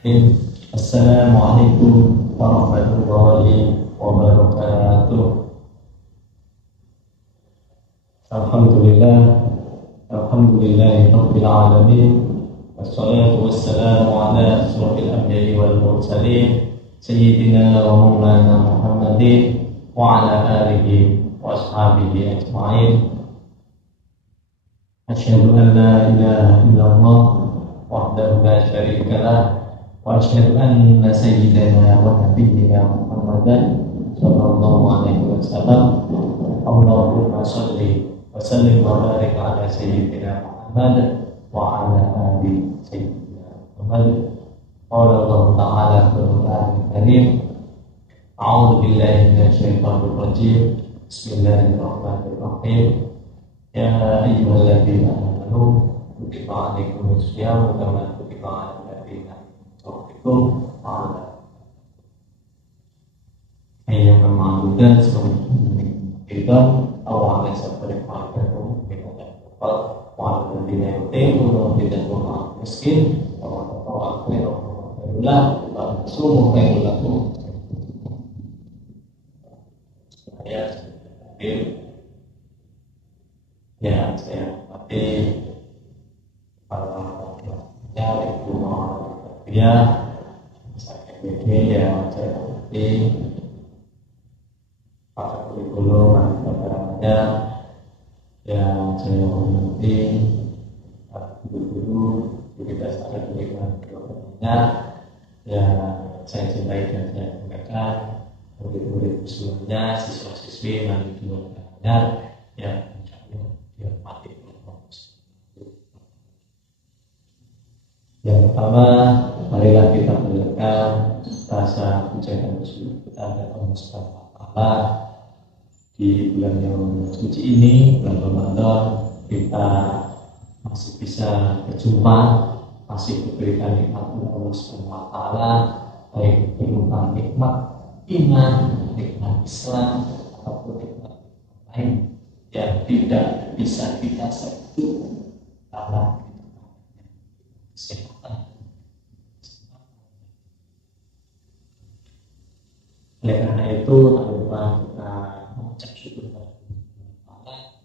Assalamualaikum warahmatullahi wabarakatuh. Alhamdulillah, alhamdulillahirabbil alamin. Wassalatu wassalamu ala asyrofil anbiya'i wal mursalin sayyidina wa maulana Muhammadin wa ala alihi wa ashabihi ajma'in. Asyhadu an la ilaha illallah wahdahu la syarika lah wa asyhadu anna sayyidana wa nabiyyina Muhammadan sallallahu alaihi wasallam. Allahumma shalli wa sallim wa barik ala sayyidina Muhammad wa ala ali sayyidina Muhammad. Qala Allah ta'ala fil Qur'anil Karim, a'udzu billahi minasyaitonir rajim. Bismillahirrahmanirrahim. Ya ayyuhalladzina amanu kutiba alaikumus syiyam kama kutiba alal ladzina min qablikum la'allakum ayyam ma'dudan kita awalnya seperti makan kita dapat walaupun tidak temu tidak bermaaf miskin atau alhamdulillah semua perilaku saya ya saya mati kalau ya itu mau dia saya ini ya saya mati pada kurikulum namanya yang saya hormati guru-guru kita sangat beriman kepadanya yang saya cintai dan saya banggakan, murid-murid semuanya, siswa-siswi dan keluarganya yang dihormati Allah. Yang pertama, marilah kita mendengarkan rasa puja dan bersyukur kita kepada Allah Subhanahu wa Ta'ala. Di bulan yang suci ini, bulan Ramadan, kita masih bisa berjumpa, masih diberikan nikmat oleh Allah Subhanahu wa Ta'ala, baik berupa nikmat iman, nikmat Islam, ataupun nikmat lain yang tidak bisa kita sebut karena kesehatan. Oleh karena itu, tak lupa kita mengucap syukur kepada Allah.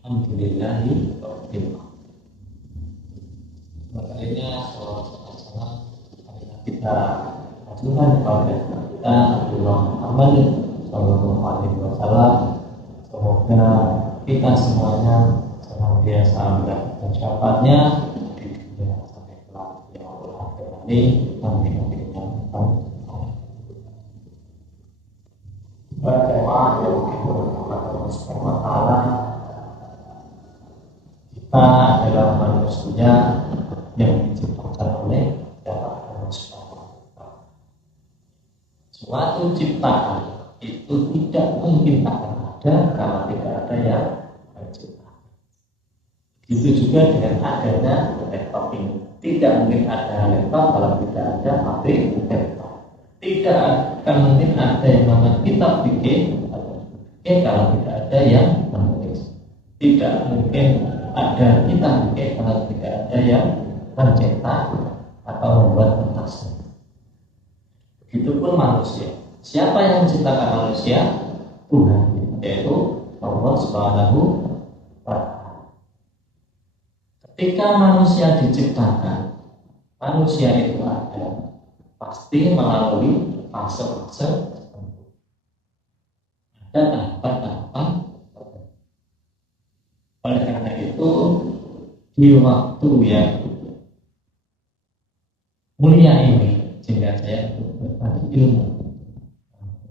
Alhamdulillahi rabbil alamin. Makanya salam kita ajukan kepada kita Allah Muhammad sallallahu alaihi wasallam. Semoga kita semuanya senantiasa mendapatkan syafaatnya di dunia sampai kelak ya Allah. Ini amin. Berdoa yang kepada Allah Subhanahu wa Ta'ala. Kita adalah manusia yang diciptakan oleh Allah Subhanahu wa Ta'ala. Suatu ciptaan itu tidak mungkin akan ada kalau tidak ada yang menciptakan. Begitu juga dengan adanya laptop ini. Tidak mungkin ada laptop kalau tidak ada pabrik laptop. Tidak akan mungkin ada yang namanya kitab bikin kalau tidak ada yang menulis. Tidak mungkin ada kitab bikin kalau tidak ada yang mencetak atau membuat kertas. Begitupun manusia. Siapa yang menciptakan manusia? Tuhan, yaitu Allah Subhanahu wa Ta'ala. Ketika manusia diciptakan, manusia itu ada pasti melalui fase-fase tertentu. Ada tahapan-tahapan tertentu. Oleh karena itu, di waktu yang mulia ini, jika saya berbagi ilmu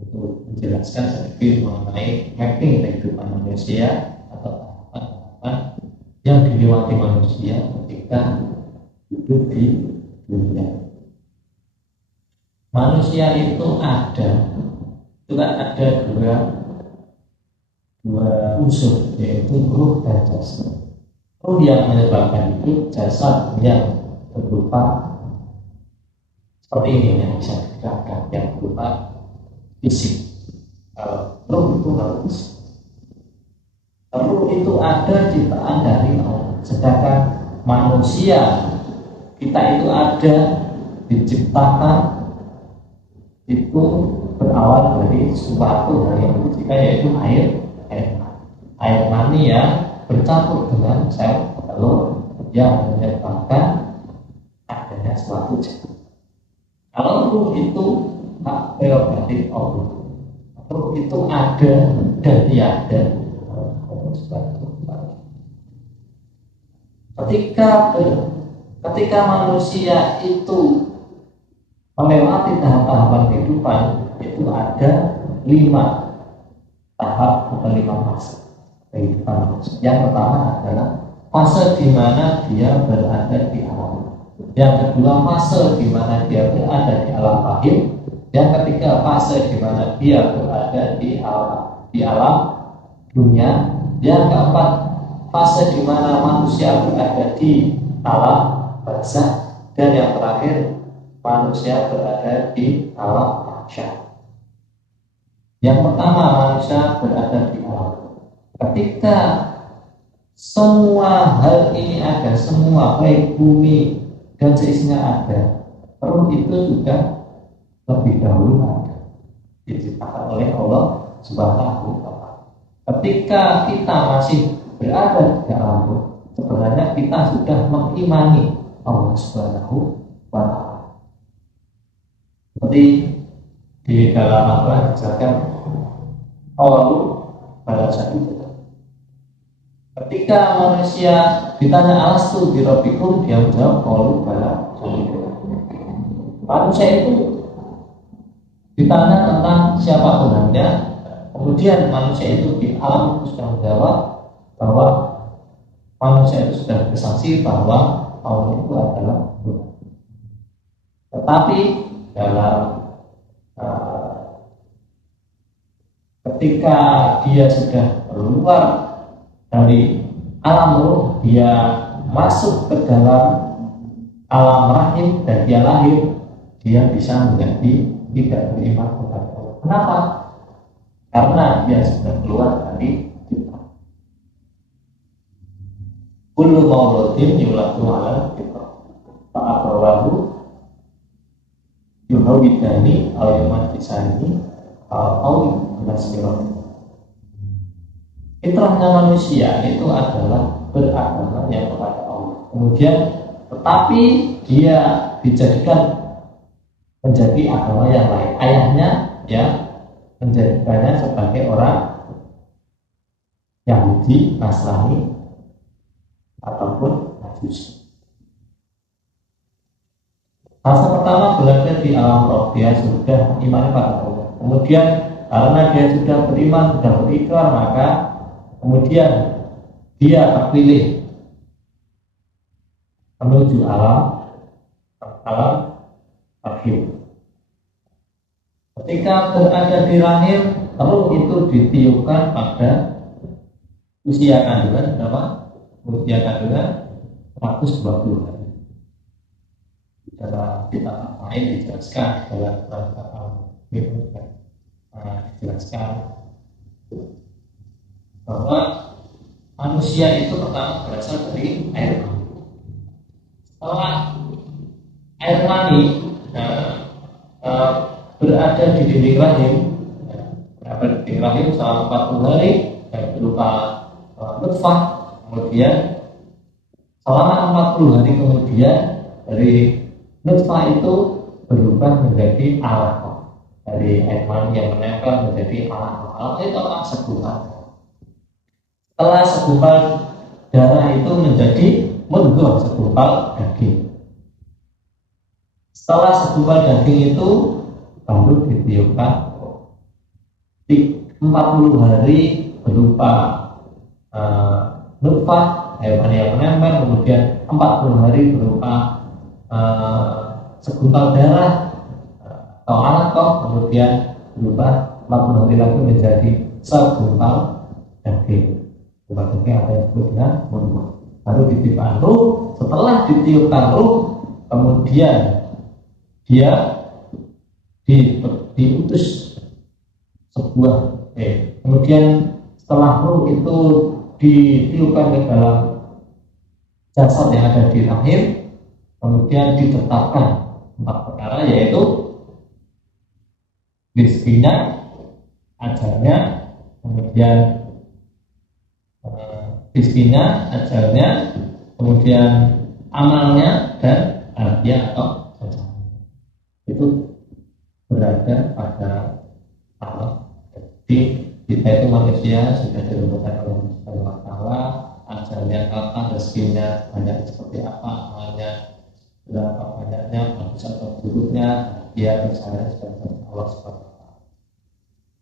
untuk menjelaskan sedikit mengenai mapping kehidupan manusia atau tahapan-tahapan yang dilewati manusia ketika hidup di dunia. Manusia itu kan ada dua unsur, yaitu ruh dan jasad. Ruh yang menyebabkan itu, jasad yang berupa seperti ini yang bisa digerakkan, yang berupa fisik. Ruh itu harus. Ruh itu ada ciptaan dari Allah. Sedangkan manusia kita itu ada, diciptakan, itu berawal dari suatu hal yang fisika, yaitu air mani yang bercampur dengan sel telur yang menyebabkan adanya suatu janin. Kalau ruh itu hak prerogatif Allah, ruh itu ada dan tiada. Ketika manusia itu melewati tahap-tahapan kehidupan, itu ada 5 tahap atau 5 fase kehidupan manusia. Yang pertama adalah fase di mana dia berada di alam. Yang kedua, fase di mana dia berada di alam rahim. Yang ketiga, fase di mana dia berada di alam dunia. Yang keempat, fase di mana manusia berada di alam barzakh. Dan yang terakhir, manusia berada di alam mahsyar. Yang pertama, manusia berada di alam. Ketika semua hal ini ada, semua baik bumi dan seisinya ada, ruh itu sudah lebih dahulu ada, diciptakan oleh Allah Subhanahu wa Ta'ala. Ketika kita masih berada di alam ruh, sebenarnya kita sudah mengimani Allah Subhanahu wa Ta'ala. Seperti di dalam Al-Quran dijelaskan, qalu bala syahidna. Ketika manusia ditanya alastu bi rabbikum, dia menjawab qalu bala syahidna. Manusia itu ditanya tentang siapa Tuhannya, kemudian manusia itu di alam sudah menjawab bahwa manusia itu sudah bersaksi bahwa Allah itu adalah Tuhan. Tetapi dalam ketika dia sudah keluar dari alam ruh, dia masuk ke dalam alam rahim dan dia lahir, dia bisa menjadi tidak beriman kepada Allah. Kenapa? Karena dia sudah keluar dari fitrah. Kullu mauludin yuladu ala fitrah fa'abawahu yuhawidani al-yumatisani al-nasirah. Fitrahnya manusia itu adalah beragama yang kepada Allah. Kemudian tetapi dia dijadikan menjadi agama yang lain. Ayahnya ya menjadikannya sebagai orang Yahudi, Nasrani ataupun Majusi. Fase pertama berada di alam roh, dia sudah beriman pada Allah. Kemudian karena dia sudah beriman, sudah berikrar, maka kemudian dia terpilih menuju alam rahim. Ketika berada di rahim, ruh itu ditiupkan pada usia kandungan berapa? Usia kandungan 120 hari. Dalam kitab lain dijelaskan dalam dijelaskan bahwa manusia itu pertama berasal dari air mani. Setelah air mani berada di dinding rahim, selama 40 hari berupa nutfah. Kemudian selama 40 hari kemudian dari nutfah itu berubah menjadi alaqah, dari air mani yang menempel menjadi alaqah. Alaqah itu akan segumpal. Setelah segumpal darah itu menjadi mudghah, segumpal daging. Setelah segumpal daging itu baru ditiupkan 40 hari berupa nutfah, air mani yang menempel, kemudian 40 hari berupa segumpal darah atau alaqah, kemudian berubah 40 hari lagi menjadi segumpal daging. Segumpal daging apa yang disebut dengan mudghah. Baru ditiupkan ruh. Setelah ditiupkan ruh, kemudian dia diutus sebuah kemudian setelah ruh itu ditiupkan ke dalam jasad yang ada di rahim, kemudian ditetapkan 4 perkara, yaitu rezekinya, ajalnya, kemudian rezekinya, ajalnya, kemudian amalnya, dan hadiah atau jajan. Itu berada pada alam. Jadi kita itu manusia sudah ditentukan oleh Allah Subhanahu wa taala, ajalnya kapan, rezekinya banyak seperti apa, amalnya berapa banyaknya, bagus atau buruknya, dia misalnya sebagai Allah Subhanahu wa taala.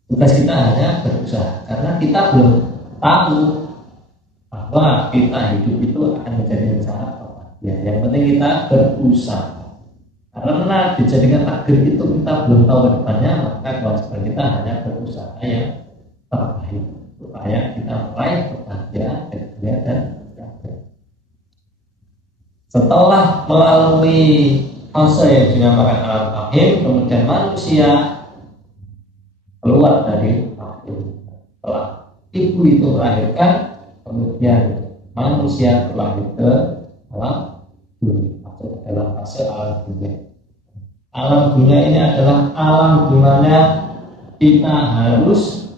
Tugas kita hanya berusaha, karena kita belum tahu bahwa kita hidup itu akan menjadi cara apa. Ya, yang penting kita berusaha. Karena dijadikan takdir itu kita belum tahu ke depannya, maka kewajiban kita hanya berusaha yang terbaik supaya kita meraih kebahagiaan dunia dan akhirat. Setelah melalui fase yang dinamakan alam rahim, kemudian manusia keluar dari rahim. Setelah ibu itu melahirkan, kemudian manusia berlari ke alam dunia, atau dalam fase alam dunia. Alam dunia ini adalah alam di mana kita harus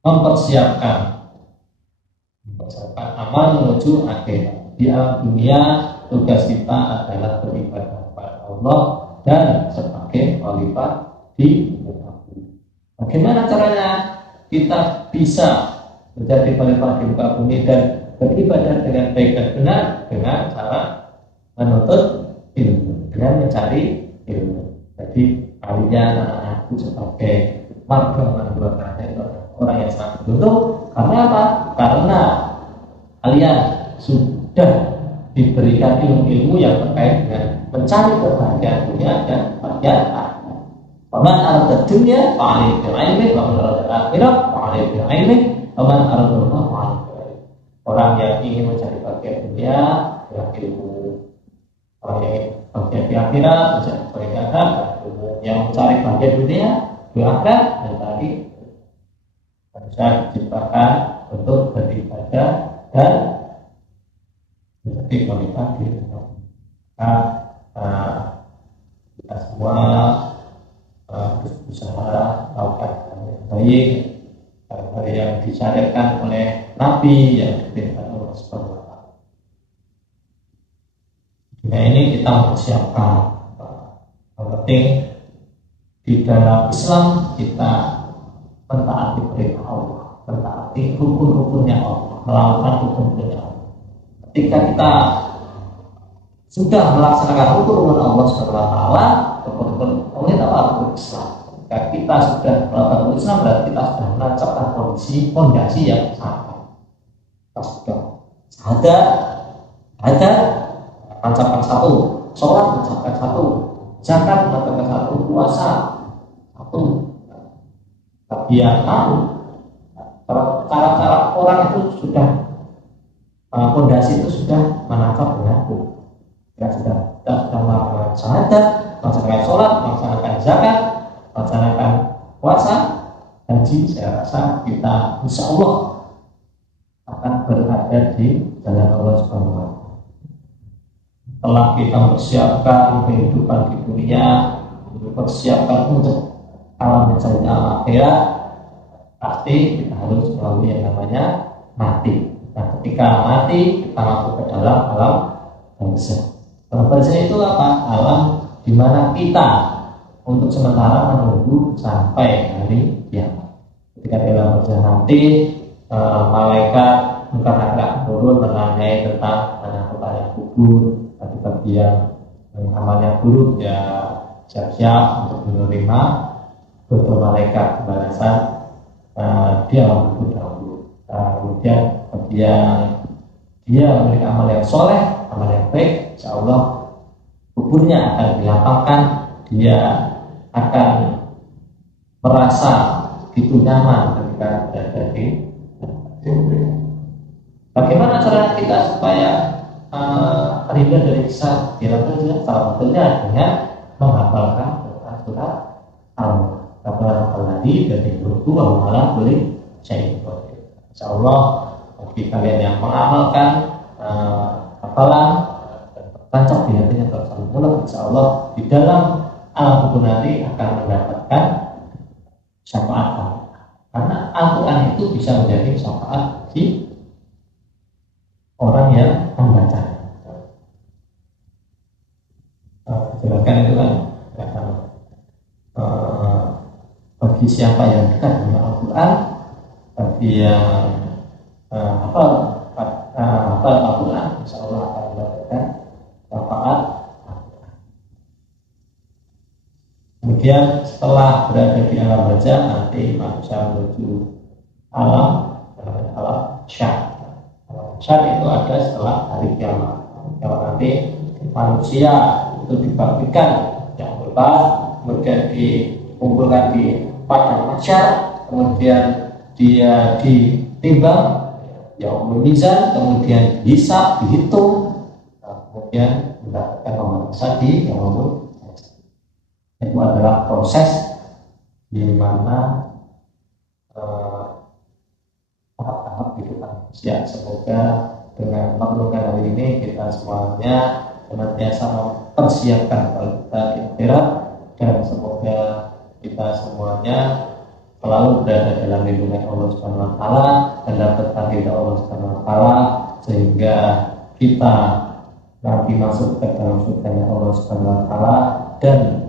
mempersiapkan amal menuju akhirat. Di alam dunia tugas kita adalah beribadah kepada Allah dan sebagai khalifah di muka bumi. Bagaimana caranya kita bisa menjadi khalifah di muka bumi dan beribadah dengan baik dan benar? Dengan cara menuntut ilmu, dengan mencari ilmu. Jadi kalian anak-anakku sebagai warga manusia itu orang yang sangat beruntung. Karena apa? Karena kalian sudah diberikan ilmu-ilmu yang terkait dengan mencari kebahagiaan dunia dan kebahagiaan akhirat. Paman arad dunia, fa'alih bil ilmi, paman arad akhirat, fa'alih bil ilmi, paman arad Allah, fa'alih bil ilmi. Orang yang ingin mencari kebahagiaan dunia dengan ilmu. Orang yang ingin bahagia di akhirat, mencari kebahagiaan ilmu. Yang mencari bahagia dunia di akhirat, dan tadi manusia diciptakan untuk beribadah dan menjadi khalifah di dunia. Kita semua berusaha melakukan yang baik, hal yang disyariatkan oleh Nabi yang diperintahkan Allah Subhanahu wa taala. Nah, ini kita mempersiapkan. Yang penting di dalam Islam kita mentaati perintah Allah, mentaati hukum-hukumnya Allah, melakukan hukum-hukumnya Allah. Ketika kita sudah melaksanakan hukum Allah Subhanahu wa taala, hukum pemerintah Allah Islam. Ketika kita sudah melakukan hukum Islam, berarti kita sudah menancapkan fondasi yang sama. Kita sudah ada menancapkan satu, sholat menancapkan satu, zakat menancapkan satu, puasa satu. Dia tahu cara-cara orang itu sudah fondasi itu sudah menangkap dengan hukum. Kita sudah melakukan syahadat, melaksanakan sholat, melaksanakan zakat, melaksanakan puasa, haji. Saya rasa kita insya Allah akan berada di jalan Allah Subhanahu wa taala. Setelah kita mempersiapkan kehidupan di dunia, mempersiapkan untuk alam mencari alam akhirat, pasti kita harus melalui yang namanya mati. Nah, ketika mati kita masuk ke dalam alam barzakh. Alam barzakh itu apa? Alam di mana kita untuk sementara menunggu sampai hari kiamat. Ketika dalam barzakh nanti malaikat bukan akan turun menanyai tentang pertanyaan kubur. Bagi yang amalnya buruk ya siap-siap untuk menerima betul malaikat balasan dia mampu dahulu. Kemudian bagi yang dia memiliki amal yang soleh, amal yang baik, insya Allah kuburnya akan dilapangkan, dia akan merasa itu nyaman ketika berada di kubur. Bagaimana cara kita supaya terhindar dari kisah di dalam dunia? Salah satunya dengan menghafalkan surat Al-Mulk. Hafal tadi dari buku malah boleh saya Insya Allah bagi kalian yang mengamalkan hafalan dan tancap di hatinya bersama Allah, insya Allah di dalam alam kubur nanti akan mendapatkan syafaat. Karena Al-Quran itu bisa menjadi syafaat di orang yang membaca. Jelaskan itu kan bagi siapa yang dekat dengan Al-Quran, bagi yang hafal Al-Quran, insya Allah akan mendapatkan syafaat. Kemudian setelah berada di alam barzah, nanti manusia menuju alam syah. Alam syah itu ada setelah hari kiamat. Kalau nanti manusia itu dibangkitkan yang bebas, kemudian dikumpulkan di padang mahsyar, kemudian dia ditimbang, yang mizan, kemudian dihisab, dihitung, kemudian mendapatkan pemeriksaan di yaumul. Itu adalah proses di mana tahap-tahap kehidupan manusia. Semoga dengan merenungkan hari ini kita semuanya senantiasa mempersiapkan kita di akhirat, dan semoga kita semuanya selalu berada dalam lindungan Allah Subhanahu wa taala dan dapat ridha Allah Subhanahu wa taala, sehingga kita nanti masuk ke dalam surga Allah Subhanahu wa taala dan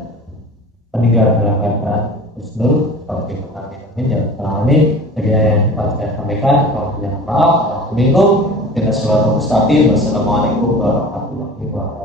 meninggal dalam keadaan husnul khotimah. Amin ya rabbal alamin. Yang dapat saya sampaikan, mohon maaf. Assalamualaikum warahmatullahi wabarakatuh.